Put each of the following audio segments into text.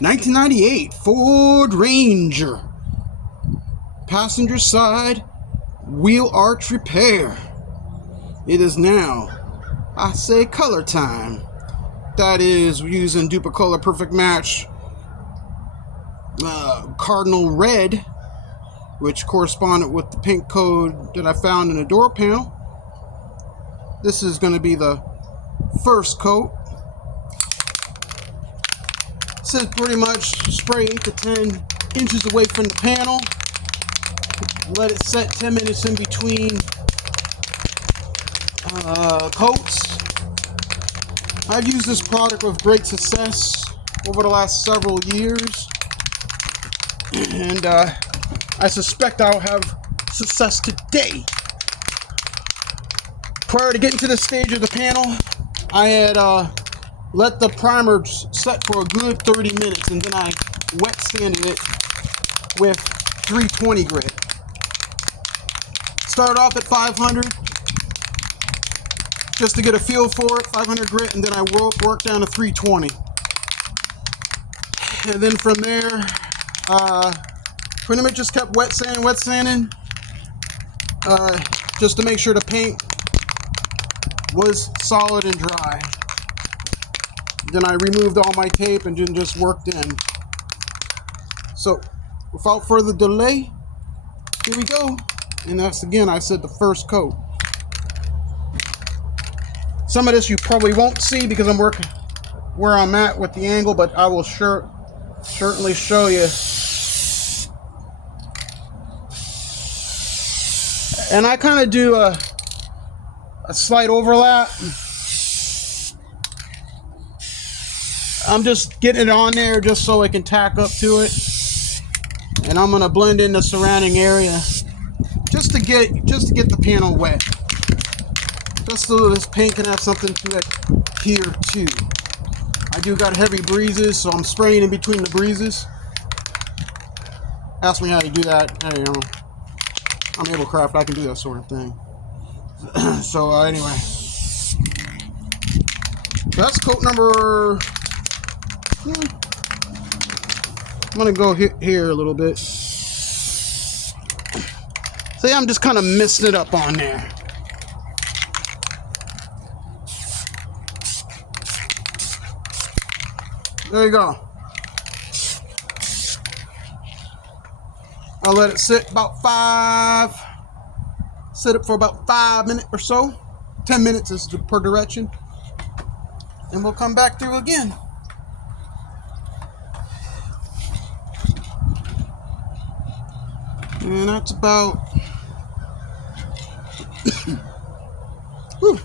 1998 Ford Ranger. Passenger side wheel arch repair. It is now, I say, color time. That is using Duplicolor Perfect Match Cardinal Red, which corresponded with the paint code that I found in the door panel. This is going to be the first coat. This is pretty much spray 8 to 10 inches away from the panel. Let it set 10 minutes in between coats. I've used this product with great success over the last several years, and I suspect I'll have success today. Prior to getting to this stage of the panel, I had let the primer set for a good 30 minutes, and then I wet sanded it with 320 grit. Started off at 500 just to get a feel for it, 500 grit, and then I worked down to 320. And then from there, pretty much just kept wet sanding, just to make sure the paint was solid and dry. Then I removed all my tape and then just worked in. So without further delay, here we go. And that's, again, I said the first coat. Some of this you probably won't see because I'm working where I'm at with the angle, but I will certainly show you. And I kind of do a slight overlap. I'm just getting it on there just so I can tack up to it. And I'm gonna blend in the surrounding area just to get the panel wet. Just so this paint can have something to adhere to. I do got heavy breezes, so I'm spraying in between the breezes. Ask me how you do that. Hey, I'm Ablecraft, I can do that sort of thing. So anyway, that's coat number. I'm gonna go here a little bit. See, I'm just kind of messing it up on there. There you go. I'll let it sit sit it for about 5 minutes or so. 10 minutes is per direction. And we'll come back through again. And that's about Whew.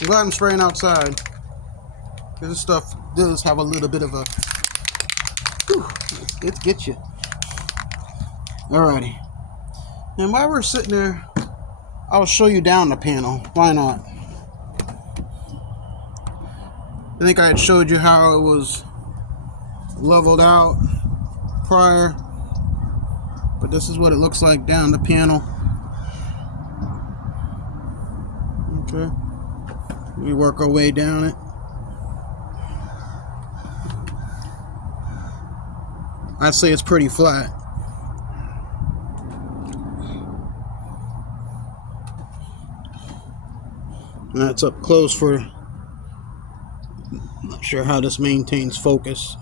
I'm glad I'm spraying outside. This stuff does have a little bit of a it gets you. Alrighty. And while we're sitting there, I'll show you down the panel. Why not? I think I had showed you how it was leveled out prior, but this is what it looks like down the panel. Okay. We work our way down it. I'd say it's pretty flat. And that's up close for, I'm not sure how this maintains focus.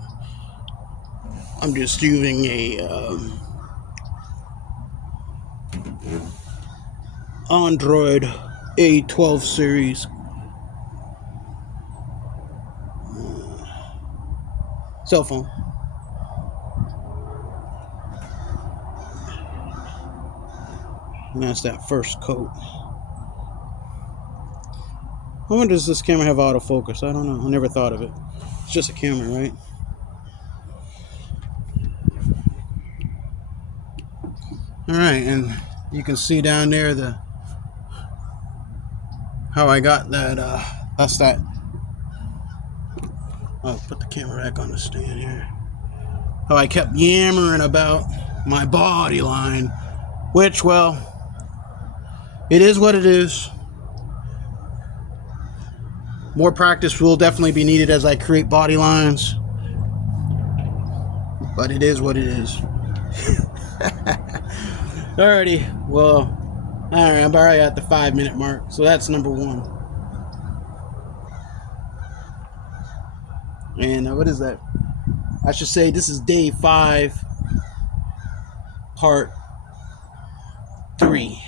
I'm just using a Android A12 series cell phone. And that's that first coat. I wonder, does this camera have autofocus? I don't know. I never thought of it. It's just a camera, right? Alright, and you can see down there how I got that, that's that. I'll put the camera back on the stand here. How I kept yammering about my body line, which, well, it is what it is. More practice will definitely be needed as I create body lines, but it is what it is. Alrighty, well, alright, I'm already at the 5-minute mark, so that's number 1. And what is that? I should say this is day 5, part 3.